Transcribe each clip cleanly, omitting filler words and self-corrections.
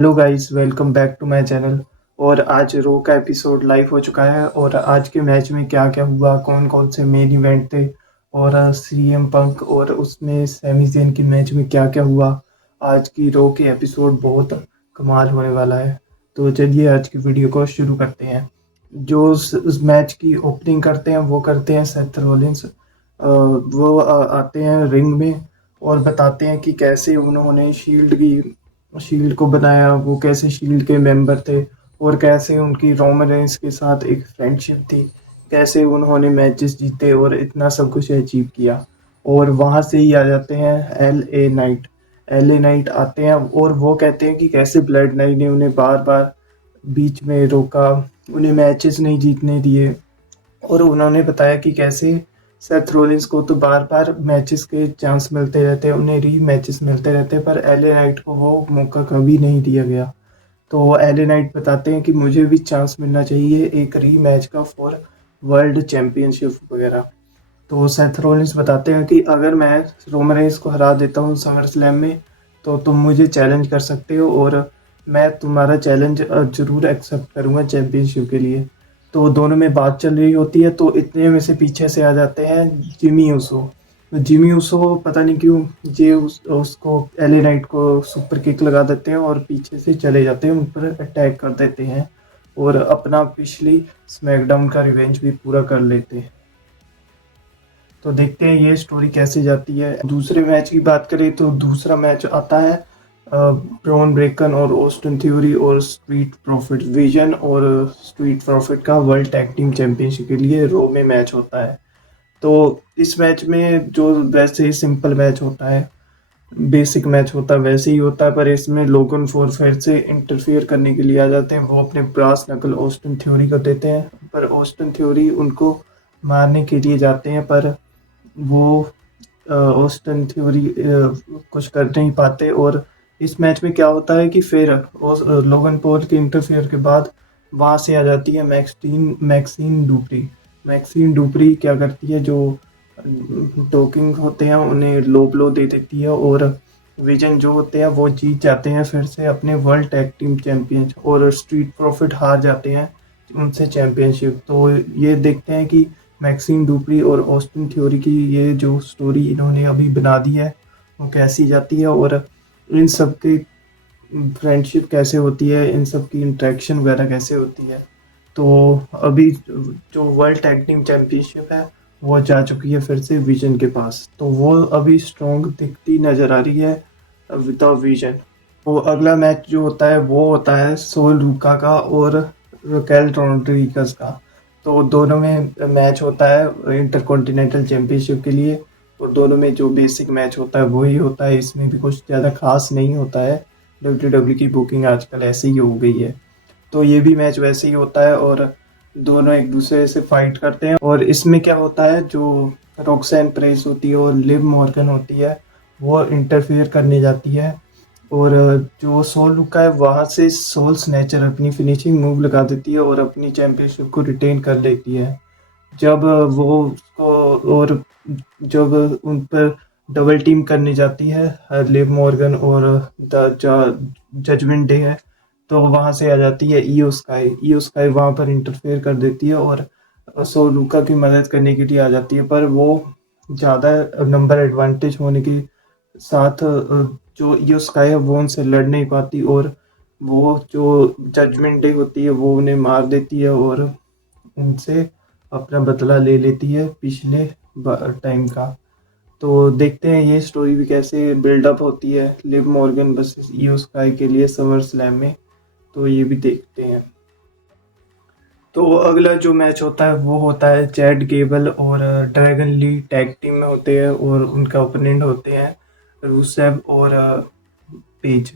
Hello guys, welcome back to my channel. और आज रो का एपिसोड लाइव हो चुका है और आज के मैच में क्या क्या हुआ, कौन कौन से मेन इवेंट थे और सीएम पंक और उसमें सैमी ज़ेन के मैच में क्या क्या हुआ। आज की रो के एपिसोड बहुत कमाल होने वाला है। तो चलिए आज की वीडियो को शुरू करते हैं। जो उस मैच की ओपनिंग करते हैं वो करते हैं सेथ रॉलिंस। वो आते हैं रिंग में और बताते हैं कि कैसे उन्होंने शील्ड को बनाया, वो कैसे शील्ड के मेंबर थे और कैसे उनकी रोमन रेंस के साथ एक फ्रेंडशिप थी, कैसे उन्होंने मैचेस जीते और इतना सब कुछ अचीव किया। और वहाँ से ही आ जाते हैं एल ए नाइट आते हैं और वो कहते हैं कि कैसे ब्लड नाइट ने उन्हें बार बार बीच में रोका, उन्हें मैचेस नहीं जीतने दिए। और उन्होंने बताया कि कैसे सेथ रोलिंस को तो बार बार मैचेस के चांस मिलते रहते हैं, उन्हें री मैचेस मिलते रहते हैं, पर एले नाइट को वो मौका कभी नहीं दिया गया। तो एले नाइट बताते हैं कि मुझे भी चांस मिलना चाहिए एक री मैच का फॉर वर्ल्ड चैंपियनशिप वगैरह। तो सेथ रोलिंस बताते हैं कि अगर मैं रोमन रेंस को हरा देता हूँ समर स्लैम में तो तुम मुझे चैलेंज कर सकते हो और मैं तुम्हारा चैलेंज जरूर एक्सेप्ट करूँगा चैंपियनशिप के लिए। तो दोनों में बात चल रही होती है तो इतने में से पीछे से आ जाते हैं जिमी यूसो। तो जिमी यूसो पता नहीं क्यों उसको एले नाइट को सुपर किक लगा देते हैं और पीछे से चले जाते हैं, उन पर अटैक कर देते हैं और अपना पिछली स्मैकडाउन का रिवेंज भी पूरा कर लेते हैं। तो देखते हैं ये स्टोरी कैसे जाती है। दूसरे मैच की बात करें तो दूसरा मैच आता है ब्रॉन ब्रेकन और ऑस्टिन थ्योरी और स्ट्रीट प्रॉफिट विजन और स्ट्रीट प्रॉफिट का वर्ल्ड टैग टीम चैंपियनशिप के लिए रो में मैच होता है। तो इस मैच में जो वैसे ही सिंपल मैच होता है, बेसिक मैच होता है वैसे ही होता है, पर इसमें लोगन फॉर फिर से इंटरफियर करने के लिए आ जाते हैं। वो अपने ब्रास नकल ऑस्टिन थ्योरी को देते हैं पर ऑस्टिन थ्योरी उनको मारने के लिए जाते हैं, पर वो ऑस्टिन थ्योरी कुछ कर नहीं पाते। और इस मैच में क्या होता है कि फिर लोगन पॉल के इंटरफेयर के बाद वहां से आ जाती है मैक्सीन डुपरी क्या करती है, जो टोकिंग होते हैं उन्हें लो ब्लो दे देती है और विजन जो होते हैं वो जीत जाते हैं फिर से अपने वर्ल्ड टैग टीम चैंपियन, और स्ट्रीट प्रॉफिट हार जाते हैं उनसे चैंपियनशिप। तो ये देखते हैं कि मैक्सिम डुपरी और ऑस्टिन थ्योरी की ये जो स्टोरी इन्होंने अभी बना दी है वो कैसी जाती है और इन सब की फ्रेंडशिप कैसे होती है, इन सब की इंटरेक्शन वगैरह कैसे होती है। तो अभी जो वर्ल्ड टैग टीम चैंपियनशिप है वो जा चुकी है फिर से विजन के पास, तो वो अभी स्ट्रॉन्ग दिखती नजर आ रही है विदाउट विजन। तो अगला मैच जो होता है वो होता है सोल रूका का और रकेल रोड्रिगस का। तो दोनों में मैच होता है इंटरकॉन्टिनेंटल चैंपियनशिप के लिए। और दोनों में जो बेसिक मैच होता है वही होता है, इसमें भी कुछ ज़्यादा खास नहीं होता है। डब्ल्यू की बुकिंग आजकल ऐसे ही हो गई है। तो ये भी मैच वैसे ही होता है और दोनों एक दूसरे से फाइट करते हैं। और इसमें क्या होता है, जो रॉक्सैन प्रेस होती है और लिव मॉर्गन होती है वो इंटरफेयर करने जाती है। और जो सोल लुका है वहां से सोल स्नैचर अपनी फिनिशिंग मूव लगा देती है और अपनी चैंपियनशिप को रिटेन कर लेती है। जब वो उसको और जब उन पर डबल टीम करने जाती है लिव मॉर्गन और द जजमेंट डे है, तो वहां से आ जाती है ईओ स्काई वहां पर इंटरफेयर कर देती है और सोलुका की मदद करने के लिए आ जाती है। पर वो ज़्यादा नंबर एडवांटेज होने के साथ जो ईओ स्काई है वो उनसे लड़ नहीं पाती और वो जो जजमेंट डे होती है वो उन्हें मार देती है और उनसे अपना बदला ले लेती है पिछले टाइम का। तो देखते हैं ये स्टोरी भी कैसे बिल्डअप होती है Liv Morgan versus Iyo Sky के लिए समर स्लैम में। तो ये भी देखते हैं। तो अगला जो मैच होता है वो होता है चैड गेबल और ड्रैगन ली टैग टीम में होते हैं और उनका ओपोनेंट होते हैं रूसेव और पेज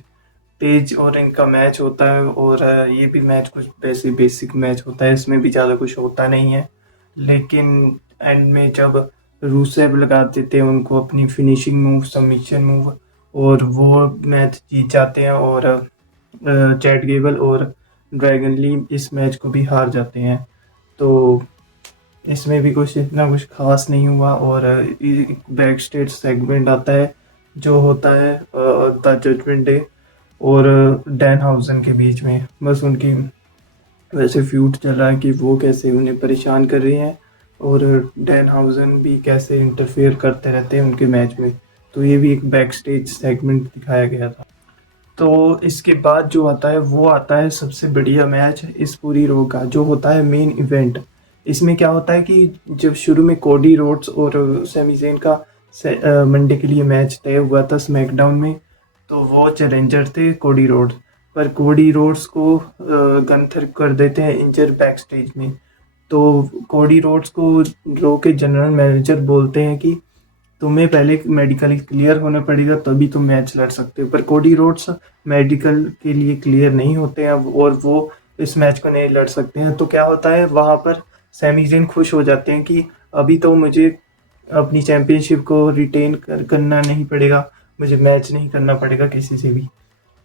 पेज और इनका मैच होता है। और ये भी मैच कुछ वैसे बेसिक मैच होता है, इसमें भी ज़्यादा कुछ होता नहीं है। लेकिन एंड में जब रूसेव लगा देते हैं उनको अपनी फिनिशिंग मूव सबमिशन मूव और वो मैच जीत जाते हैं और चैट गेबल और ड्रैगन ली इस मैच को भी हार जाते हैं। तो इसमें भी कुछ इतना कुछ खास नहीं हुआ और बैक स्टेज सेगमेंट आता है जो होता है द जजमेंट डे। और डैनहाउजन के बीच में। बस उनकी वैसे फ्यूड चल रहा है कि वो कैसे उन्हें परेशान कर रहे हैं और डैनहाउजन भी कैसे इंटरफेयर करते रहते हैं उनके मैच में। तो ये भी एक बैक स्टेज सेगमेंट दिखाया गया था। तो इसके बाद जो आता है वो आता है सबसे बढ़िया मैच इस पूरी रो का, जो होता है मेन इवेंट। इसमें क्या होता है कि जब शुरू में कोडी रोड्स और सैमी ज़ेन का मंडे के लिए मैच तय हुआ था स्मैकडाउन में, तो वो चैलेंजर थे कोडी रोड्स। पर कोडी रोड्स को गंथर कर देते हैं इंजर बैक स्टेज में। तो कोडी रोड्स को रो के जनरल मैनेजर बोलते हैं कि तुम्हें पहले मेडिकल क्लियर होना पड़ेगा तभी तुम मैच लड़ सकते हो। पर कोडी रोड्स मेडिकल के लिए क्लियर नहीं होते हैं और वो इस मैच को नहीं लड़ सकते हैं। तो क्या होता है वहाँ पर सैमी ज़ेन खुश हो जाते हैं कि अभी तो मुझे अपनी चैंपियनशिप को रिटेन करना नहीं पड़ेगा, मुझे मैच नहीं करना पड़ेगा किसी से भी।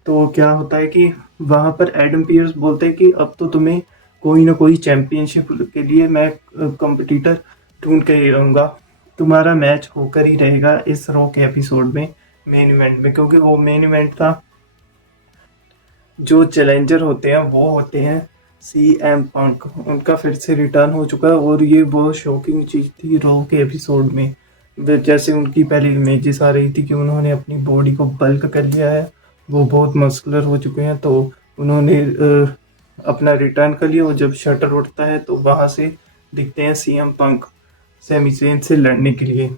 तो क्या होता है कि वहाँ पर एडम पियर्स बोलते हैं कि अब तो तुम्हें कोई ना कोई चैंपियनशिप के लिए मैं कंपटीटर ढूंढ के ही रहूँगा, तुम्हारा मैच होकर ही रहेगा इस रॉ के एपिसोड में मेन इवेंट में। क्योंकि वो मेन इवेंट था, जो चैलेंजर होते हैं वो होते हैं CM पंक, उनका फिर से रिटर्न हो चुका है। और ये बहुत शॉकिंग चीज़ थी रॉ के एपिसोड में। जैसे उनकी पहली इमेजेस आ रही थी कि उन्होंने अपनी बॉडी को बल्क कर लिया है, वो बहुत मस्कुलर हो चुके हैं। तो उन्होंने अपना रिटर्न कर लिया और जब शटर उठता है तो वहाँ से दिखते हैं CM पंक सैमी ज़ेन से लड़ने के लिए।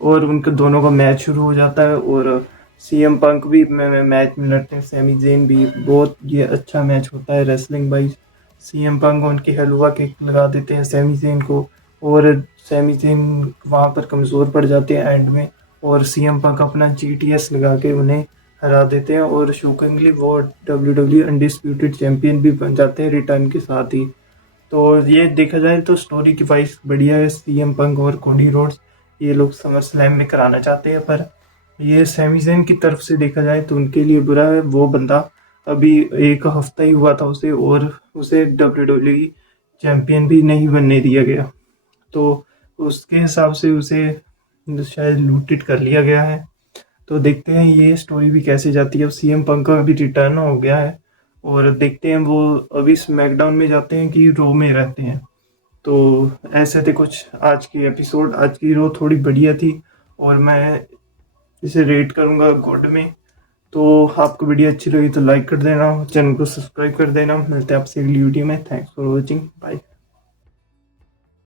और उनके दोनों का मैच शुरू हो जाता है और CM पंक भी मैच में लड़ते हैं, सैमी ज़ेन भी। बहुत ये अच्छा मैच होता है रेसलिंग वाइज। CM पंक उनकी हलवा किक लगा देते हैं सैमी ज़ेन को और सैमी ज़ेन वहाँ पर कमज़ोर पड़ जाते हैं एंड में, और CM पंक अपना GTS लगा के उन्हें हरा देते हैं और शॉकिंगली वो WWE अनडिस्प्यूटेड चैंपियन भी बन जाते हैं रिटर्न के साथ ही। तो ये देखा जाए तो स्टोरी की वाइज बढ़िया है। CM पंक और कोडी रोड्स ये लोग समर स्लैम में कराना चाहते हैं, पर ये सैमी ज़ेन की तरफ से देखा जाए तो उनके लिए बुरा है। वो बंदा अभी एक हफ्ता ही हुआ था उसे, और उसे WWE चैंपियन भी नहीं बनने दिया गया। तो उसके हिसाब से उसे शायद लूटेड कर लिया गया है। तो देखते हैं ये स्टोरी भी कैसे जाती है। अब CM पंक का अभी रिटर्न हो गया है और देखते हैं वो अभी स्मैकडाउन में जाते हैं कि रो में रहते हैं। तो ऐसे थे कुछ आज की एपिसोड। आज की रो थोड़ी बढ़िया थी और मैं इसे रेट करूँगा गुड में। तो आपको वीडियो अच्छी लगी तो लाइक कर देना, चैनल को सब्सक्राइब कर देना। मिलते हैं आपसे अगली वीडियो में। Thanks for watching, bye.